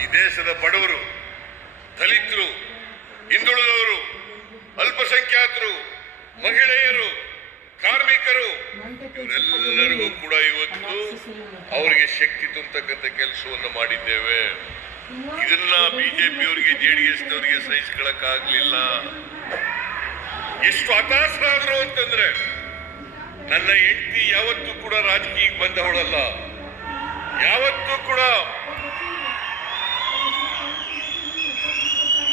ಈ ದೇಶದ ಬಡವರು, ದಲಿತರು, ಹಿಂದುಳಿದವರು, ಅಲ್ಪಸಂಖ್ಯಾತರು, ಮಹಿಳೆಯರು, ಕಾರ್ಮಿಕರು, ಇವರೆಲ್ಲರಿಗೂ ಕೂಡ ಇವತ್ತು ಅವರಿಗೆ ಶಕ್ತಿ ತುಂಬತಕ್ಕಂಥ ಕೆಲಸವನ್ನು ಮಾಡಿದ್ದೇವೆ. ಇದನ್ನ ಬಿಜೆಪಿಯವರಿಗೆ ಎಸ್ ನವರಿಗೆ ಸಹಿಸ್ಕೊಳಕ್ಕಾಗ್ಲಿಲ್ಲ ಎಷ್ಟು ಹತಾಶರಾದ್ರು ಅಂತಂದ್ರೆ ನನ್ನ ಹೆಂಡತಿ ಯಾವತ್ತೂ ಕೂಡ ರಾಜಕೀಯಕ್ಕೆ ಬಂದವಳಲ್ಲ. ಯಾವತ್ತೂ ಕೂಡ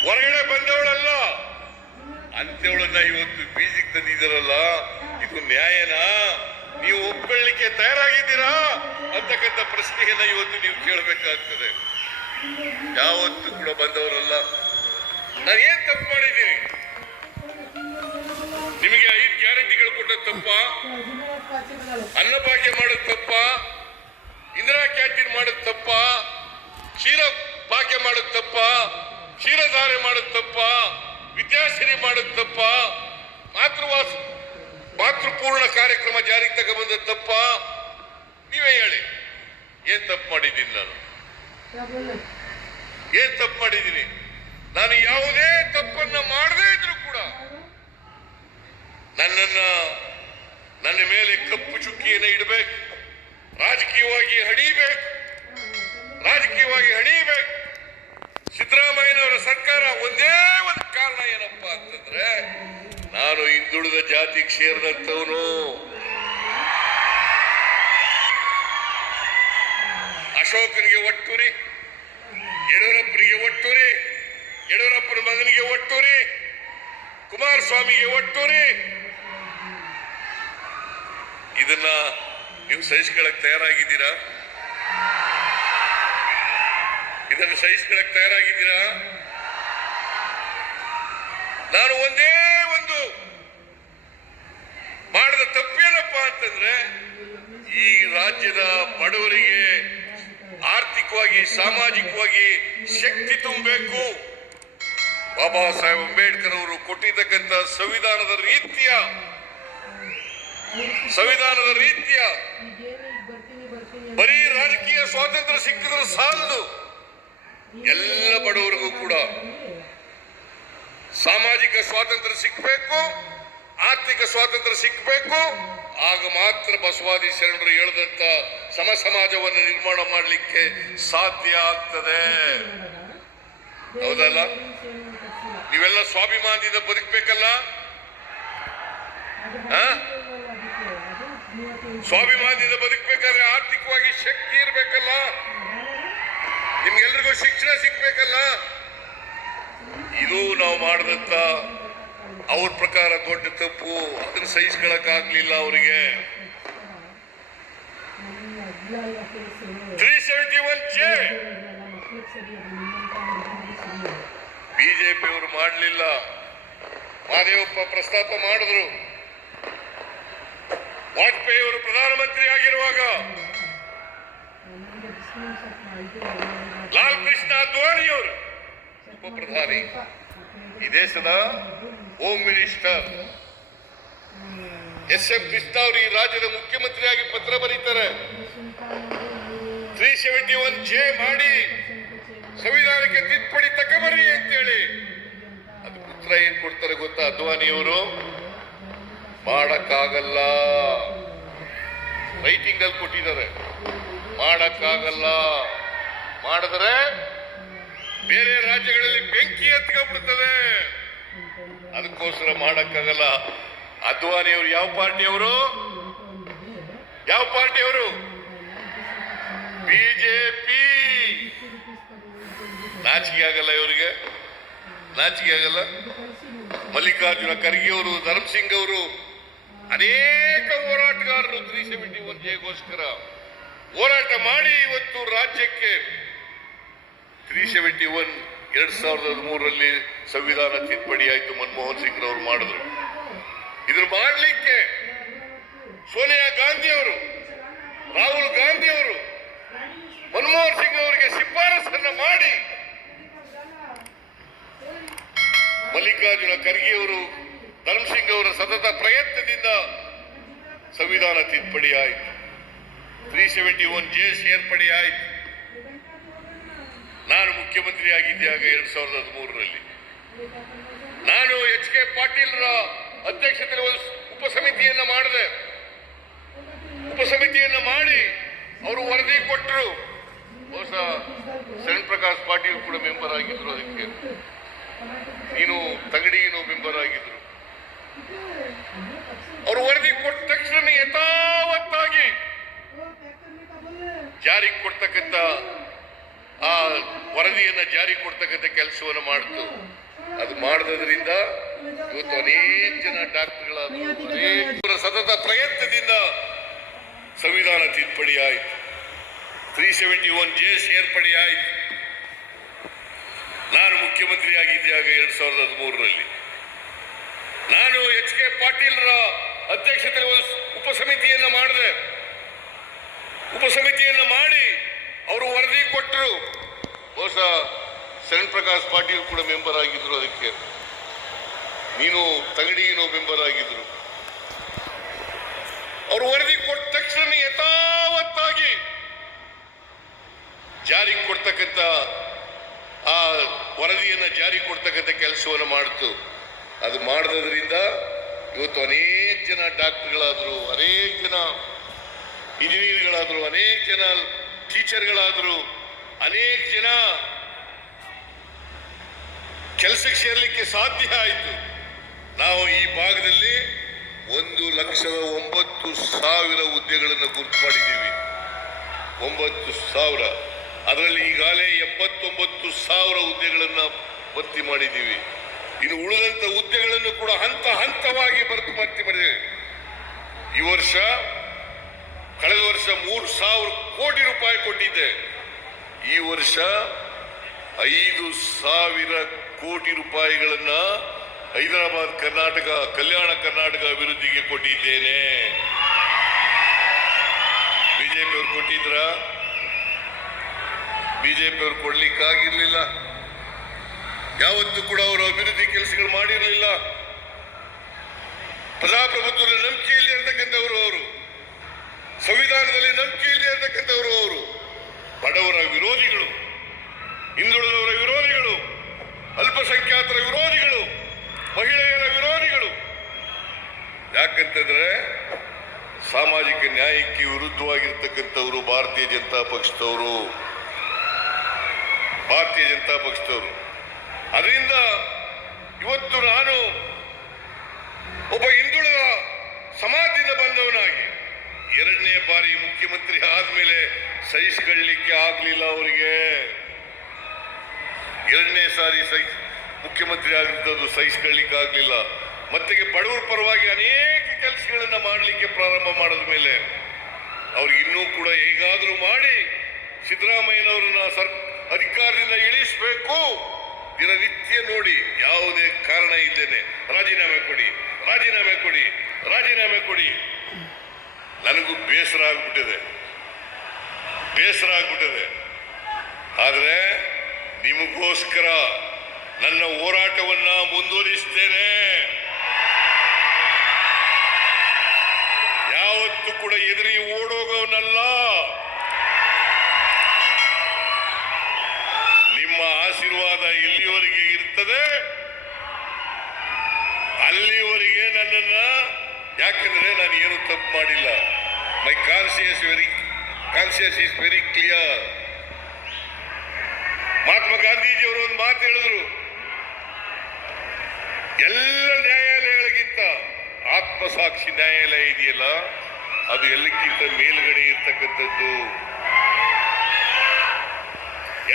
ಹೊರಗಡೆ ಬಂದವಳಲ್ಲ. ಅಂತೇವಳನ್ನ ಇವತ್ತು ಬೀಜಿಗೆ ತಂದಿದ್ದೀರಲ್ಲ, ಇದು ನ್ಯಾಯನಾ? ನೀವು ಒಪ್ಕೊಳ್ಳಿಕ್ಕೆ ತಯಾರಾಗಿದ್ದೀರಾ? ಅಂತಕ್ಕಂಥ ಪ್ರಶ್ನೆಯನ್ನ ಇವತ್ತು ನೀವು ಕೇಳಬೇಕಾಗ್ತದೆ. ಯಾವತ್ತು ಕೂಡ ಬಂದವರಲ್ಲ. ನಾನು ಏನ್ ತಪ್ಪು ಮಾಡಿದ್ದೀನಿ? ನಿಮಗೆ ಐದು ಗ್ಯಾರಂಟಿಗಳು ಕೊಟ್ಟ ತಪ್ಪ? ಅನ್ನಭಾಗ್ಯ ಮಾಡೋದು ತಪ್ಪ? ಇಂದಿರಾ ಕ್ಯಾಂಟೀನ್ ಮಾಡೋದು ತಪ್ಪ? ಕ್ಷೀರ ಭಾಗ್ಯ ಮಾಡೋದು ತಪ್ಪ? ಕ್ಷೀರಧಾರೆ ಮಾಡುತ್ತಪ್ಪ ತಪ್ಪ? ವಿದ್ಯಾಶ್ರೀ ಮಾಡೋದು ತಪ್ಪ? ಮಾತೃವಾಸ, ಮಾತೃಪೂರ್ಣ ಕಾರ್ಯಕ್ರಮ ಜಾರಿಗೆ ತಗೊಂಬಂದ ತಪ್ಪ? ನೀವೇ ಹೇಳಿ. ಏನ್ ತಪ್ಪು ಮಾಡಿದ್ದೀನಿ ನಾನು? ಏನ್ ತಪ್ಪು ಮಾಡಿದ್ದೀನಿ? ನಾನು ಯಾವುದೇ ತಪ್ಪನ್ನ ಮಾಡದೇ ಇದ್ರು ಕೂಡ ನನ್ನನ್ನ, ನನ್ನ ಮೇಲೆ ಕಪ್ಪು ಚುಕ್ಕಿಯನ್ನು ಇಡಬೇಕು. ರಾಜಕೀಯವಾಗಿ ಹಣಿಬೇಕು ರಾಜಕೀಯವಾಗಿ ಹಣಿಬೇಕು ಸಿದ್ದರಾಮಯ್ಯನವರ ಸರ್ಕಾರ ಒಂದೇ ಒಂದು ಕಾರಣ ಏನಪ್ಪ ಅಂತಂದ್ರೆ ನಾನು ಹಿಂದುಳಿದ ಜಾತಿಗೆ ಸೇರಿದಂಥವನು ಅಶೋಕನಿಗೆ ಒಟ್ಟುರಿ, ಯಡಿಯೂರಪ್ಪನಿಗೆ ಒಟ್ಟುರಿ, ಯಡಿಯೂರಪ್ಪನ ಮಗನಿಗೆ ಒಟ್ಟುರಿ, ಕುಮಾರಸ್ವಾಮಿಗೆ ಒಟ್ಟುರಿ. ಇದನ್ನ ನೀವು ಸಹಿಸ್ಕೊಳಕ್ ತಯಾರಾಗಿದ್ದೀರಾ? ಇದನ್ನು ಸಹಿಸ್ಕೊಳಕ್ ತಯಾರಾಗಿದ್ದೀರಾ? ನಾನು ಒಂದೇ ಒಂದು ಮಾಡಿದ ತಪ್ಪೇನಪ್ಪ ಅಂತಂದ್ರೆ ಈ ರಾಜ್ಯದ ಬಡವರಿಗೆ ಆರ್ಥಿಕವಾಗಿ, ಸಾಮಾಜಿಕವಾಗಿ ಶಕ್ತಿ ತುಂಬಬೇಕು. ಬಾಬಾ ಸಾಹೇಬ್ ಅಂಬೇಡ್ಕರ್ ಅವರು ಕೊಟ್ಟಿರ್ತಕ್ಕಂಥ ಸಂವಿಧಾನದ ರೀತಿಯ ಸಂವಿಧಾನದ ರೀತಿಯ. ಬರೀ ರಾಜಕೀಯ ಸ್ವಾತಂತ್ರ್ಯ ಸಿಕ್ಕಿದ್ರೆ ಸಾಲದು. ಎಲ್ಲ ಬಡವರಿಗೂ ಕೂಡ ಸಾಮಾಜಿಕ ಸ್ವಾತಂತ್ರ್ಯ ಸಿಕ್ಕಬೇಕು ಆರ್ಥಿಕ ಸ್ವಾತಂತ್ರ್ಯ ಸಿಕ್ಕಬೇಕು ಆಗ ಮಾತ್ರ ಬಸವಾದಿ ಶರಣರು ಹೇಳಿದಂತ ಸಮ ಸಮಾಜವನ್ನು ನಿರ್ಮಾಣ ಮಾಡಲಿಕ್ಕೆ ಸಾಧ್ಯ ಆಗ್ತದೆ. ಹೌದಲ್ಲ? ನೀವೆಲ್ಲ ಸ್ವಾಭಿಮಾನದಿಂದ ಬದುಕಬೇಕಲ್ಲ? ಸ್ವಾಭಿಮಾನದಿಂದ ಬದುಕಬೇಕಾದ್ರೆ ಆರ್ಥಿಕವಾಗಿ ಶಕ್ತಿ ಇರಬೇಕಲ್ಲ? ನಿಮ್ಗೆಲ್ರಿಗೂ ಶಿಕ್ಷಣ ಸಿಗ್ಬೇಕಲ್ಲ ಇದು ನಾವು ಮಾಡಿದಂತ ಅವ್ರ ಪ್ರಕಾರ ದೊಡ್ಡ ತಪ್ಪು, ಅದನ್ನ ಸಹಿಸ್ಕೊಳಕ್ಕಾಗ್ಲಿಲ್ಲ ಅವರಿಗೆ. ತ್ರೀ ಸೆವೆಂಟಿ ಒನ್ ಮಾಡಲಿಲ್ಲ. ಮಾದೇವಪ್ಪ ಪ್ರಸ್ತಾಪ ಮಾಡಿದ್ರು. ವಾಜಪೇಯಿ ಅವರು ಪ್ರಧಾನಮಂತ್ರಿ ಆಗಿರುವಾಗ. ಲಾಲ್ ಕೃಷ್ಣ ಅದ್ವಾಣಿಯವರು ಉಪ ಪ್ರಧಾನಿ ಈ ದೇಶದ home minister S M Krishna ಅವರು ಈ ರಾಜ್ಯದ ಮುಖ್ಯಮಂತ್ರಿಯಾಗಿ ಪತ್ರ ಬರೀತಾರೆ. ತ್ರೀ ಸೆವೆಂಟಿ ಒನ್ ಜೆ ಮಾಡಿ ಸಂವಿಧಾನಕ್ಕೆ ತಿದ್ದುಪಡಿ ತಗೊಬರ್ರಿ ಅಂತೇಳಿ. ಅದು ಉತ್ತರ ಏನ್ ಕೊಡ್ತಾರೆ ಗೊತ್ತಾ ಅದ್ವಾನಿಯವರು ಮಾಡಕ್ಕಾಗಲ್ಲ. ರೈಟಿಂಗ್ ಅಲ್ಲಿ ಕೊಟ್ಟಿದ್ದಾರೆ. ಮಾಡಕ್ಕಾಗಲ್ಲ. ಮಾಡಿದ್ರೆ ಬೇರೆ ರಾಜ್ಯಗಳಲ್ಲಿ ಬೆಂಕಿ ಎತ್ಕೊಂಡ್ಬಿಡ್ತದೆ. ಅದಕ್ಕೋಸ್ಕರ ಮಾಡಕ್ಕಾಗಲ್ಲ. ಅದ್ವಾನಿಯವರು ಯಾವ ಪಾರ್ಟಿಯವರು ಯಾವ ಪಾರ್ಟಿಯವರು ಬಿಜೆಪಿ. ನಾಚಿಕೆ ಆಗಲ್ಲ ಇವರಿಗೆ? ನಾಚಿಕೆ ಆಗಲ್ಲ? ಮಲ್ಲಿಕಾರ್ಜುನ ಖರ್ಗೆ ಅವರು ಧರ್ಮಸಿಂಗ್ ಅವರು, ಅನೇಕ ಹೋರಾಟಗಾರರು ತ್ರೀ ಸೆವೆಂಟಿ ಒನ್ ಜೆಗೋಸ್ಕರ ಹೋರಾಟ ಮಾಡಿ ಇವತ್ತು ರಾಜ್ಯಕ್ಕೆ ತ್ರೀ ಸೆವೆಂಟಿ ಒನ್ ಎರಡ್ ಸಾವಿರದ ಹದಿಮೂರರಲ್ಲಿ ಸಂವಿಧಾನ ತಿದ್ದುಪಡಿ ಆಯ್ತು ಮನಮೋಹನ್ ಸಿಂಗ್ ಅವರು ಮಾಡಿದ್ರು. ಇದ್ರ ಮಾಡಲಿಕ್ಕೆ ಸೋನಿಯಾ ಗಾಂಧಿ ಅವರು, ರಾಹುಲ್ ಗಾಂಧಿ ಅವರು, ಮನಮೋಹನ್ ಸಿಂಗ್ ಅವರಿಗೆ ಶಿಫಾರಸನ್ನ ಮಾಡಿ ಮಲ್ಲಿಕಾರ್ಜುನ ಖರ್ಗೆ ಅವರು ಧರ್ಮಸಿಂಗ್ ಅವರ ಸತತ ಪ್ರಯತ್ನದಿಂದ ಸಂವಿಧಾನ ತಿದ್ದುಪಡಿ ಆಯಿತು. ತ್ರೀ ಸೆವೆಂಟಿ ಒನ್ ಜೆ ಸೇರ್ಪಡೆ ಆಯಿತು. ನಾನು ಮುಖ್ಯಮಂತ್ರಿ ಆಗಿದ್ದಾಗ ಎರಡ್ ಸಾವಿರದ ಹದಿಮೂರರಲ್ಲಿ. ನಾನು ಎಚ್ ಕೆ ಪಾಟೀಲ್ರ ಅಧ್ಯಕ್ಷತೆಯಲ್ಲಿ ಒಂದು ಉಪಸಮಿತಿಯನ್ನು ಮಾಡಿದೆ. ಉಪಸಮಿತಿಯನ್ನು ಮಾಡಿ ಅವರು ವರದಿ ಕೊಟ್ಟರು ಬಹುಶಃ ಶರಣ್ ಪ್ರಕಾಶ್ ಪಾಟೀಲ್ ಕೂಡ ಮೆಂಬರ್ ಆಗಿದ್ರು ಅದಕ್ಕೆ. ನೀನು ತಂಗಡಿಗಿನೂ ಮೆಂಬರ್ ಆಗಿದ್ರು. ಅವರು ವರದಿ ಕೊಟ್ಟ ತಕ್ಷಣ ಯಥಾವತ್ತಾಗಿ ಜಾರಿಗೆ ಕೊಡ್ತಕ್ಕಂಥ ಆ ವರದಿಯನ್ನ ಜಾರಿ ಕೊಡ್ತಕ್ಕಂಥ ಕೆಲಸವನ್ನು ಮಾಡ್ತು. ಅದು ಮಾಡಿದ್ರಿಂದ ಇವತ್ತು ಅನೇಕ ಜನ ಡಾಕ್ಟರ್ಗಳ ಸತತ ಪ್ರಯತ್ನದಿಂದ ಸಂವಿಧಾನ ತಿದ್ದುಪಡಿ ಆಯಿತು. ತ್ರೀ ಸೆವೆಂಟಿ ಒನ್ ಜೆ ಸೇರ್ಪಡೆ ಆಯಿತು. ನಾನು ಮುಖ್ಯಮಂತ್ರಿ ಆಗಿದ್ದಾಗ ಎರಡ್ ಸಾವಿರದ ಹದಿಮೂರರಲ್ಲಿ. ನಾನು ಎಚ್ ಕೆ ಪಾಟೀಲ್ರ ಅಧ್ಯಕ್ಷತೆಯಲ್ಲಿ ಒಂದು ಉಪಸಮಿತಿಯನ್ನ ಮಾಡಿದೆ. ಉಪಸಮಿತಿಯನ್ನ ಮಾಡಿ ಅವರು ವರದಿ ಕೊಟ್ಟರು. ಬಹುಶಃ ಶರಣ್ ಪ್ರಕಾಶ್ ಪಾಟೀಲ್ ಕೂಡ ಮೆಂಬರ್ ಆಗಿದ್ರು ಅದಕ್ಕೆ. ನೀನು ತಂಗಡಿಗಿನೂ ಮೆಂಬರ್ ಆಗಿದ್ರು. ಅವರು ವರದಿ ಕೊಟ್ಟ ತಕ್ಷಣ ಯಥಾವತ್ತಾಗಿ ಜಾರಿಗೆ ಕೊಡ್ತಕ್ಕಂಥ ಆ ವರದಿಯನ್ನ ಜಾರಿ ಕೊಡ್ತಕ್ಕಂಥ ಕೆಲಸವನ್ನು ಮಾಡ್ತು. ಅದು ಮಾಡಿದ್ರಿಂದ ಇವತ್ತು ಅನೇಕ ಜನ ಡಾಕ್ಟರ್ಗಳಾದ್ರು, ಅನೇಕ ಜನ ಇಂಜಿನಿಯರ್ಗಳಾದ್ರು, ಅನೇಕ ಜನ ಟೀಚರ್ಗಳಾದ್ರು ಅನೇಕ ಜನ ಕೆಲಸಕ್ಕೆ ಸೇರಲಿಕ್ಕೆ ಸಾಧ್ಯ ಆಯಿತು. ನಾವು ಈ ಭಾಗದಲ್ಲಿ ಒಂದು ಲಕ್ಷದ ಒಂಬತ್ತು ಸಾವಿರ ಹುದ್ದೆಗಳನ್ನು ಗುರುತು ಮಾಡಿದ್ದೀವಿ. ಒಂಬತ್ತು ಸಾವಿರ. ಅದರಲ್ಲಿ ಈಗಾಗಲೇ ಎಪ್ಪತ್ತೊಂಬತ್ತು ಸಾವಿರ ಹುದ್ದೆಗಳನ್ನು ಭರ್ತಿ ಮಾಡಿದ್ದೀವಿ. ಇನ್ನು ಉಳಿದಂತ ಹುದ್ದೆಗಳನ್ನು ಕೂಡ ಹಂತ ಹಂತವಾಗಿ ಭರ್ತಿ ಭರ್ತಿ ಮಾಡಿದ್ದೇವೆ. ಈ ವರ್ಷ ವರ್ಷ ಮೂರು ಸಾವಿರ ಕೋಟಿ ರೂಪಾಯಿ ಕೊಟ್ಟಿದ್ದೆ. ಈ ವರ್ಷ ಐದು ಸಾವಿರ ಕೋಟಿ ರೂಪಾಯಿಗಳನ್ನ ಹೈದರಾಬಾದ್ ಕರ್ನಾಟಕ, ಕಲ್ಯಾಣ ಕರ್ನಾಟಕ ಅಭಿವೃದ್ಧಿಗೆ ಕೊಟ್ಟಿದ್ದೇನೆ. ಬಿಜೆಪಿ ಅವರು ಕೊಟ್ಟಿದ್ರ? ಬಿಜೆಪಿ ಅವರು ಕೊಡ್ಲಿಕ್ಕಾಗಿರ್ಲಿಲ್ಲ ಯಾವತ್ತೂ ಕೂಡ ಅವರು ಅಭಿವೃದ್ಧಿ ಕೆಲಸಗಳು ಮಾಡಿರಲಿಲ್ಲ. ಪ್ರಜಾಪ್ರಭುತ್ವದ ನಂಬಿಕೆಯಲ್ಲಿ ಅಂತಕ್ಕಂಥವರು ಅವರು. ಸಂವಿಧಾನದಲ್ಲಿ ನಂಬಿಕೆ ಇದೆ ಅಂತಕ್ಕಂಥವರು ಅವರು. ಬಡವರ ವಿರೋಧಿಗಳು, ಹಿಂದುಳಿದವರ ವಿರೋಧಿಗಳು, ಅಲ್ಪಸಂಖ್ಯಾತರ ವಿರೋಧಿಗಳು, ಮಹಿಳೆಯರ ವಿರೋಧಿಗಳು. ಯಾಕಂತಂದ್ರೆ ಸಾಮಾಜಿಕ ನ್ಯಾಯಕ್ಕೆ ವಿರುದ್ಧವಾಗಿರ್ತಕ್ಕಂಥವರು ಭಾರತೀಯ ಜನತಾ ಪಕ್ಷದವರು. ಭಾರತೀಯ ಜನತಾ ಪಕ್ಷದವರು. ಅದರಿಂದ ಇವತ್ತು ನಾನು ಒಬ್ಬ ಹಿಂದುಳಿದ ಸಮಾಜದಿಂದ ಬಂದವನಾಗಿ ಎರಡನೇ ಬಾರಿ ಮುಖ್ಯಮಂತ್ರಿ ಆದ್ಮೇಲೆ ಸಹಿಸಿಕೊಳ್ಳಲಿಕ್ಕೆ ಆಗ್ಲಿಲ್ಲ ಅವರಿಗೆ. ಎರಡನೇ ಸಾರಿ ಸಹಿ, ಮುಖ್ಯಮಂತ್ರಿ ಆಗಿದ್ದದ್ದು ಸಹಿಸಿಕೊಳ್ಳಿಕ್ಕೆ ಆಗ್ಲಿಲ್ಲ. ಮತ್ತೆ ಬಡವರ ಪರವಾಗಿ ಅನೇಕ ಕೆಲಸಗಳನ್ನ ಮಾಡಲಿಕ್ಕೆ ಪ್ರಾರಂಭ ಮಾಡಿದ ಮೇಲೆ ಅವ್ರಿಗೆ ಇನ್ನೂ ಕೂಡ ಹೇಗಾದರೂ ಮಾಡಿ ಸಿದ್ದರಾಮಯ್ಯನವರನ್ನ ಸರ್, ಅಧಿಕಾರದಿಂದ ಇಳಿಸಬೇಕು. ದಿನನಿತ್ಯ ನೋಡಿ ಯಾವುದೇ ಕಾರಣ ಇದ್ದೇನೆ ರಾಜೀನಾಮೆ ಕೊಡಿ ರಾಜೀನಾಮೆ ಕೊಡಿ ರಾಜೀನಾಮೆ ಕೊಡಿ. ನನಗೂ ಬೇಸರ ಆಗಿಬಿಟ್ಟಿದೆ. ಬೇಸರ ಆಗಿಬಿಟ್ಟಿದೆ. ಆದರೆ ನಿಮಗೋಸ್ಕರ ನನ್ನ ಹೋರಾಟವನ್ನು ಮುಂದುವರಿಸ್ತೇನೆ. ಯಾವತ್ತೂ ಕೂಡ ಎದುರಿ ಓಡೋಗವನಲ್ಲ ನಿಮ್ಮ ಆಶೀರ್ವಾದ ಎಲ್ಲಿವರೆಗೆ ಇರ್ತದೆ. ಅಲ್ಲಿವರೆಗೆ ನನ್ನನ್ನ ಯಾಕಂದ್ರೆ ನಾನು ಏನು ತಪ್ಪು ಮಾಡಿಲ್ಲ. My conscious very conscious is very clear Mahatma ಗಾಂಧೀಜಿಯವರು ಒಂದು ಮಾತು ಹೇಳಿದ್ರು. ಎಲ್ಲ ನ್ಯಾಯಾಲಯಗಳಿಗಿಂತ ಆತ್ಮಸಾಕ್ಷಿ ನ್ಯಾಯಾಲಯ ಇದೆಯಲ್ಲ, ಅದು ಎಲ್ಲಕ್ಕಿಂತ ಮೇಲುಗಡೆ ಇರ್ತಕ್ಕಂಥದ್ದು.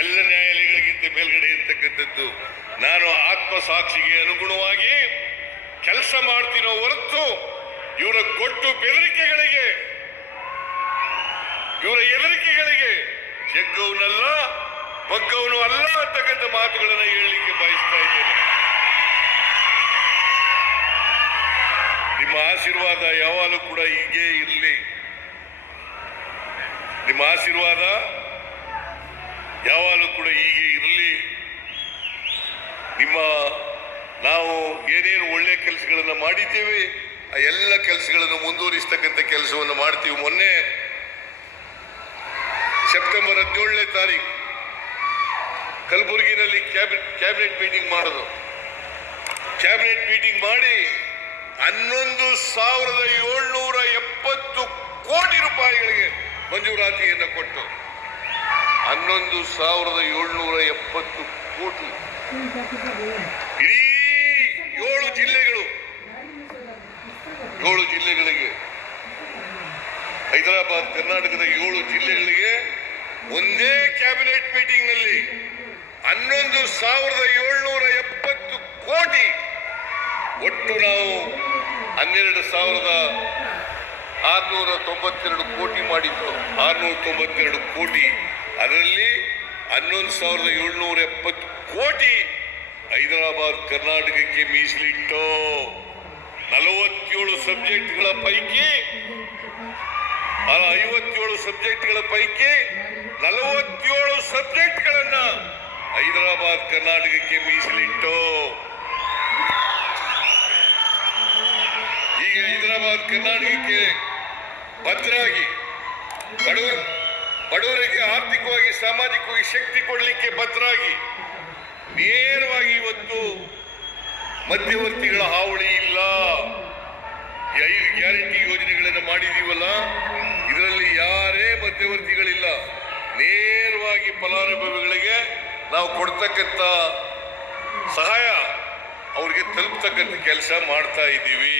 ಎಲ್ಲ ನ್ಯಾಯಾಲಯಗಳಿಗಿಂತ ಮೇಲುಗಡೆ ಇರ್ತಕ್ಕಂಥದ್ದು. ನಾನು ಆತ್ಮಸಾಕ್ಷಿಗೆ ಅನುಗುಣವಾಗಿ ಕೆಲಸ ಮಾಡ್ತೀನೋ ಹೊರತು ಇವರ ಕೊಟ್ಟು ಬೆದರಿಕೆಗಳಿಗೆ, ಇವರ ಎದರಿಕೆಗಳಿಗೆ ಜಗ್ಗವನಲ್ಲ, ಬಗ್ಗವನು ಅಲ್ಲ ಅಂತಕ್ಕಂಥ ಮಾತುಗಳನ್ನು ಹೇಳಲಿಕ್ಕೆ ಬಯಸ್ತಾ ಇದ್ದೇನೆ. ನಿಮ್ಮ ಆಶೀರ್ವಾದ ಯಾವಾಗಲೂ ಕೂಡ ಹೀಗೆ ಇರಲಿ. ನಿಮ್ಮ ಆಶೀರ್ವಾದ ಯಾವಾಗಲೂ ಕೂಡ ಹೀಗೆ ಇರಲಿ. ನಿಮ್ಮ ನಾವು ಏನೇನು ಒಳ್ಳೆ ಕೆಲಸಗಳನ್ನು ಮಾಡಿದ್ದೇವೆ ಆ ಎಲ್ಲ ಕೆಲಸಗಳನ್ನು ಮುಂದುವರಿಸ್ತಕ್ಕಂಥ ಕೆಲಸವನ್ನು ಮಾಡ್ತೀವಿ. ಮೊನ್ನೆ ಸೆಪ್ಟೆಂಬರ್ ಹದಿನೇಳನೇ ತಾರೀಕು ಕಲಬುರಗಿನಲ್ಲಿ ಕ್ಯಾಬಿನೆಟ್ ಮೀಟಿಂಗ್ ಮಾಡೋದು. ಕ್ಯಾಬಿನೆಟ್ ಮೀಟಿಂಗ್ ಮಾಡಿ ಹನ್ನೊಂದು ಸಾವಿರದ ಏಳ್ನೂರ ಎಪ್ಪತ್ತು ಕೋಟಿ ರೂಪಾಯಿಗಳಿಗೆ ಮಂಜೂರಾತಿಯನ್ನು ಕೊಟ್ಟು ಹನ್ನೊಂದು ಸಾವಿರದ ಏಳ್ನೂರ ಎಪ್ಪತ್ತು ಕೋಟಿ. ಇಡೀ ಏಳು ಜಿಲ್ಲೆಗಳು ಏಳು ಜಿಲ್ಲೆಗಳಿಗೆ, ಹೈದರಾಬಾದ್, ಕರ್ನಾಟಕದ ಏಳು ಜಿಲ್ಲೆಗಳಿಗೆ ಒಂದೇ ಕ್ಯಾಬಿನೆಟ್ ಮೀಟಿಂಗ್ನಲ್ಲಿ ಹನ್ನೊಂದು ಸಾವಿರದ ಏಳ್ನೂರ ಎಪ್ಪತ್ತು ಕೋಟಿ ಒಟ್ಟು ನಾವು ಹನ್ನೆರಡು ಸಾವಿರದ ಆರ್ನೂರ ತೊಂಬತ್ತೆರಡು ಕೋಟಿ ಮಾಡಿತ್ತು ಆರ್ನೂರ ತೊಂಬತ್ತೆರಡು ಕೋಟಿ. ಅದರಲ್ಲಿ ಹನ್ನೊಂದು ಸಾವಿರದ ಏಳ್ನೂರ ಎಪ್ಪತ್ತು ಕೋಟಿ ಹೈದರಾಬಾದ್, ಕರ್ನಾಟಕಕ್ಕೆ ಮೀಸಲಿಟ್ಟು. ನಲವತ್ತೇಳು ಸಬ್ಜೆಕ್ಟ್ಗಳ ಪೈಕಿ ಐವತ್ತೇಳು ಸಬ್ಜೆಕ್ಟ್ಗಳ ಪೈಕಿ ನಲವತ್ತೇಳು ಸಬ್ಜೆಕ್ಟ್ಗಳನ್ನ ಹೈದರಾಬಾದ್, ಕರ್ನಾಟಕಕ್ಕೆ ಮೀಸಲಿಟ್ಟು. ಈಗ ಹೈದರಾಬಾದ್, ಕರ್ನಾಟಕಕ್ಕೆ ಭದ್ರಾಗಿ ಬಡವರು, ಬಡವರಿಗೆ ಆರ್ಥಿಕವಾಗಿ, ಸಾಮಾಜಿಕವಾಗಿ ಶಕ್ತಿ ಕೊಡಲಿಕ್ಕೆ ಭದ್ರಾಗಿ ನೇರವಾಗಿ ಇವತ್ತು ಮಧ್ಯವರ್ತಿಗಳ ಹಾವಳಿ ಇಲ್ಲ. ಐದು ಗ್ಯಾರಂಟಿ ಯೋಜನೆಗಳನ್ನು ಮಾಡಿದೀವಲ್ಲ ಇದರಲ್ಲಿ ಯಾರೇ ಮಧ್ಯವರ್ತಿಗಳಿಲ್ಲ, ನೇರವಾಗಿ ಫಲಾನುಭವಿಗಳಿಗೆ ನಾವು ಕೊಡ್ತಕ್ಕಂಥ ಸಹಾಯ ಅವರಿಗೆ ತಲುಪ್ತಕ್ಕಂಥ ಕೆಲಸ ಮಾಡ್ತಾ ಇದ್ದೀವಿ.